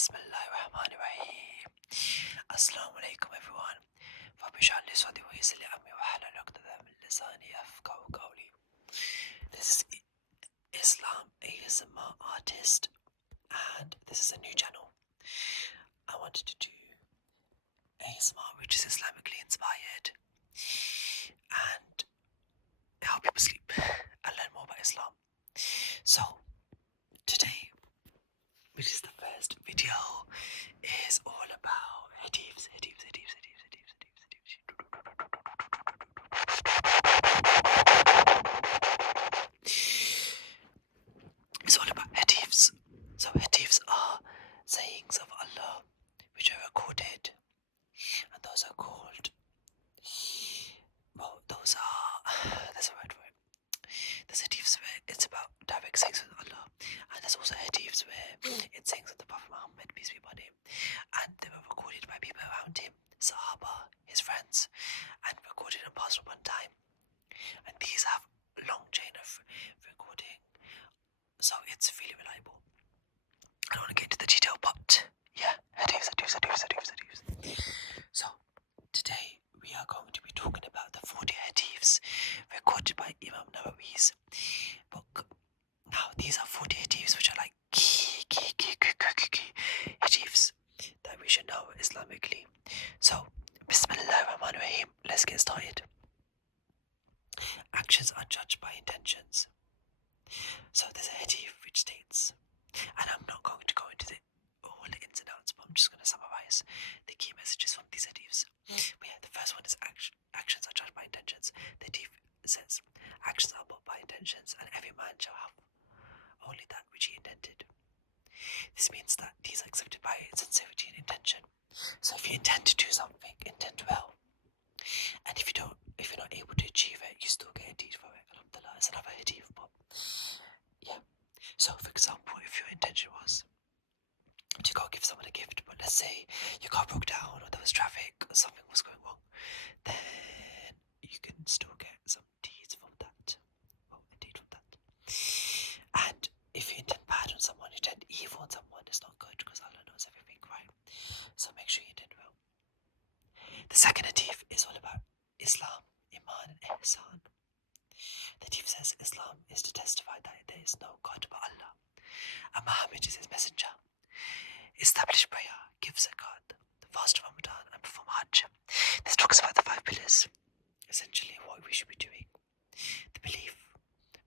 Bismillahirrahmanirrahim. Assalamu Alaikum everyone. فبشان لي صوتي ويسر لي أمري وحلل عقدة من لساني يفقهوا قولي. This is Islam ASMR artist, and this is a new channel. I wanted to do ASMR which is Islamically inspired and help people sleep and learn more about Islam. So today, which is the first video, is all about hadiths. It's all about hadiths. So hadiths are sayings of Allah which are recorded, and those are called, there's a word for it. There's hadiths where it's about direct sayings of Allah, and there's also hadiths where it's sayings of the Prophet Muhammad, peace be upon him, and they were recorded by people around him, Sahaba, his friends, and recorded and passed on time. And these have a long chain of recording, so it's really reliable. I don't want to get into the detail, but yeah, hadiths. So today we are going to be talking about the 40 hadiths recorded by Imam Nawawi's book. Now these are 40 hadiths which are like key hadiths that we should know Islamically. So Bismillahirrahmanirrahim, let's get started. Actions are judged by intentions. So there's a hadith which states, and I'm not going to go into all the ins and outs, but I'm just going to summarize the key messages from these hadiths. But yeah, the first one is actions are judged by intentions. The hadith says, actions are bought by intentions, and every man shall have only that which he intended. This means that these are accepted by sincerity and intention. So if you intend to do something, intend well. And if you're not able to achieve it, you still get a deed for it. Alhamdulillah, it's another hadith, but yeah. So for example, if your intention was to go give someone a gift, but let's say your car broke down or there was traffic or something was going wrong, then you can still get some deeds from that. Well, a deed from that. And if you intend bad on someone, you intend evil on someone, it's not good, because Allah knows everything, right? So make sure you intend well. The second hadith is all about Islam, Iman and Ihsan. The hadith says Islam is to testify that there is no God but Allah, and Muhammad is his messenger. Establish prayer, give zakat, fast Ramadan, and perform Hajj. This talks about the 5 pillars, essentially what we should be doing. The belief,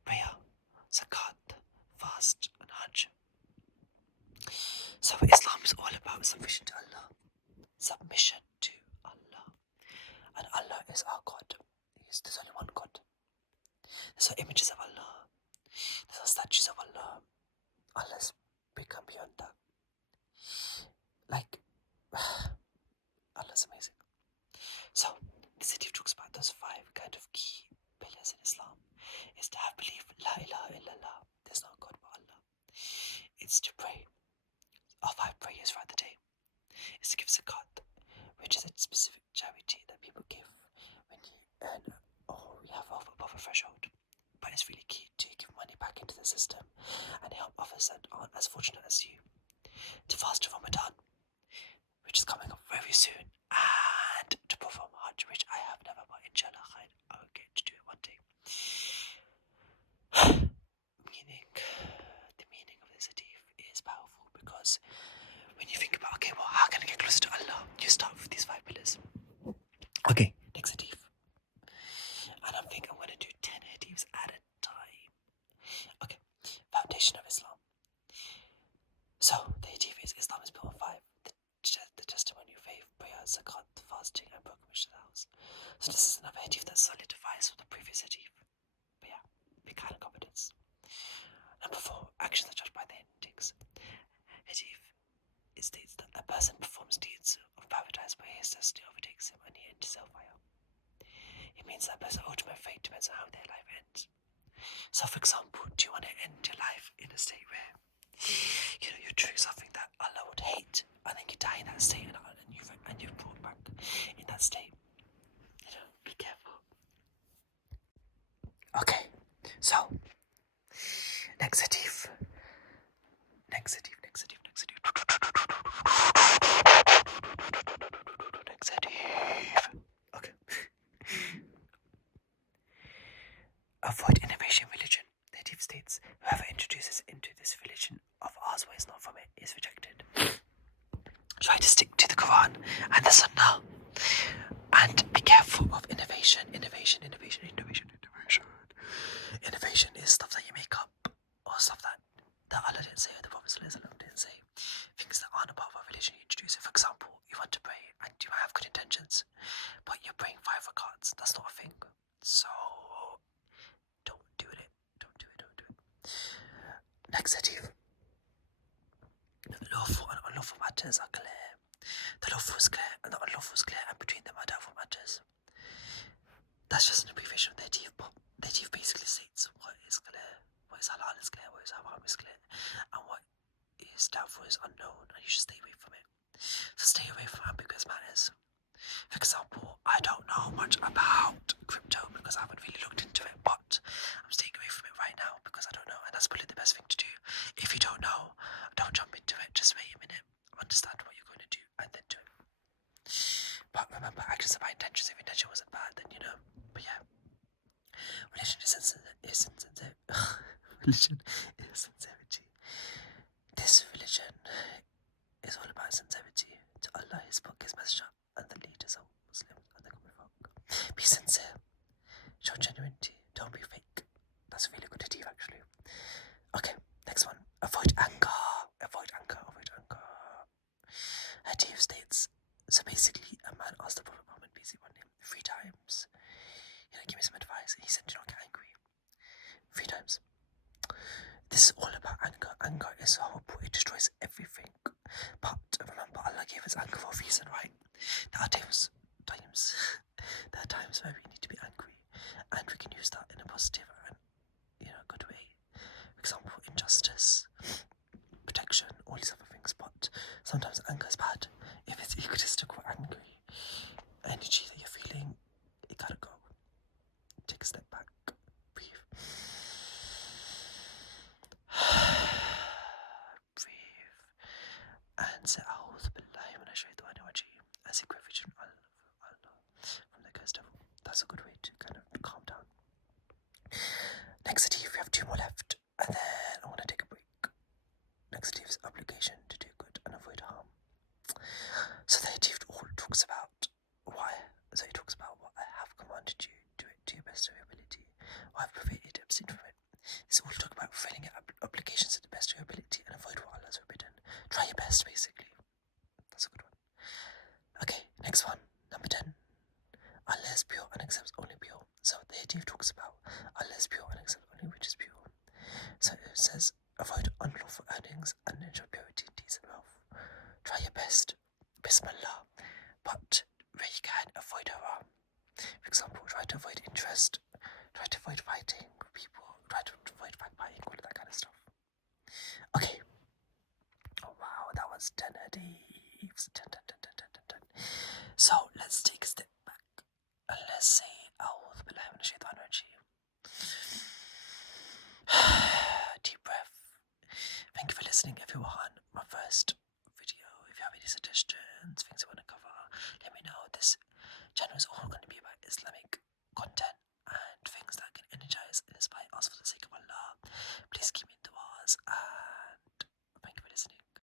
prayer, zakat, fast, and Hajj. So Islam is all about submission to Allah. Submission to Allah. And Allah is our God. There's only one God. There's no images of Allah. There's no statues of Allah. Allah's big and beyond that. Like, Allah's amazing. So, this hadith talks about those 5 kind of key pillars in Islam. It's to have belief, La ilaha illallah, there's no God but Allah. It's to pray, our 5 prayers throughout the day. It's to give zakat, which is a specific charity that people give when you earn or you have above a threshold. But it's really key to give money back into the system and help others that aren't as fortunate as you. To fast Ramadan, which is coming up very soon, and to perform Hajj, which I have never, but inshallah khair, I will get to do it one day. The meaning of this hadith is powerful, because when you think about, okay, well, how can I get closer to Allah? You start with these 5 pillars. Okay, next hadith. And I'm thinking I'm going to do 10 hadiths at a time. Okay, foundation of Islam. So, the hadith is Islam is built on 5. The testimony of faith, prayer, zakat, fasting, and pilgrimage to the house. So this is another hadith that solidifies from the previous hadith. But yeah, we kind of covered this. Number 4, actions are judged by their endings. Hadith, it states that a person performs deeds of paradise where his destiny overtakes him and he enters hellfire. It means that a person's ultimate fate depends on how their life ends. So for example, do you want to end your life in a state where you're doing something that Allah would hate, and then you die in that state, and you're brought back in that state? Be careful. Okay, so next hadith. avoid innovation in religion. The hadith states, whoever introduces into this religion of ours what is not from it is rejected. Try to stick to the Quran and the Sunnah. And be careful of innovation. Innovation is stuff that you make up, or stuff that Allah didn't say, or the Prophet didn't say. Things that aren't a part of our religion, you introduce it. For example, you want to pray and you might have good intentions, but you're praying 5 rakats. That's not a thing. So don't do it. Next hadith. Lawful and unlawful matters are clear. The lawful is clear and the unlawful is clear, and between them are doubtful matters. That's just an abbreviation of the hadith, but the hadith basically states what is clear, what is halal is clear, what is haram is clear, and what is doubtful is unknown, and you should stay away from it. So stay away from ambiguous matters. For example, I don't know much about crypto because I haven't really looked into it, but I'm staying away from it right now because I don't know, and that's probably the best thing to do. If you don't know, don't jump into it, just wait a minute, understand what you're going to do, and then do it. But remember, actions are by intentions. If intention wasn't bad, then you know. But yeah, religion is sincerity. This religion is all about sincerity to Allah, His Book, His Messenger, and the leaders of Muslims and the common folk. Be sincere, show genuinity, don't be fake. That's a really good hadith, actually. Okay, next one. Avoid anger. Hadith states, so basically, a man asked the Prophet Muhammad basically one day 3 times, give me some advice, and he said, do not get angry. 3 times. This is all about anger. Anger is horrible, it destroys everything. But remember, Allah gave us anger for a reason, right? There are times where we need to be angry, and we can use that in a positive and good way. For example, injustice, protection, all these other things. But sometimes anger is bad. If it's egotistical, angry energy that you're feeling, it gotta go. Take a step back, breathe. And say, A'udhu billahi minash shaitani rajim. As a refuge from Allah, from the cursed devil. That's a good way to kind of calm down. Next hadith, we have 2 more left, and then I want to take a break. Next hadith is obligation to do good and avoid harm. So the hadith all talks about what I have commanded you, do it to your best of your ability. What I have prevented, abstain from it. This all talk about fulfilling your obligations to the best of your ability and avoid what Allah has forbidden. Try your best, basically. That's a good one. Okay, next one, number 10. Allah is pure and accepts only pure. So the hadith talks about Allah is pure and accepts only which is pure. So it says, avoid unlawful earnings and ensure purity in deeds and wealth. Try your best, Bismillah, but where you can, avoid haram. For example, try to avoid interest, try to avoid fighting with people, try to avoid backbiting, all of that kind of stuff. Okay. Oh wow, that was 10 hadiths. 10. So let's take a step back and let's say, A'udhu billahi minash shaitani rajim. Deep breath. Thank you for listening, everyone. My first video. If you have any suggestions, things you want to cover, let me know. This channel is all going to be about Islamic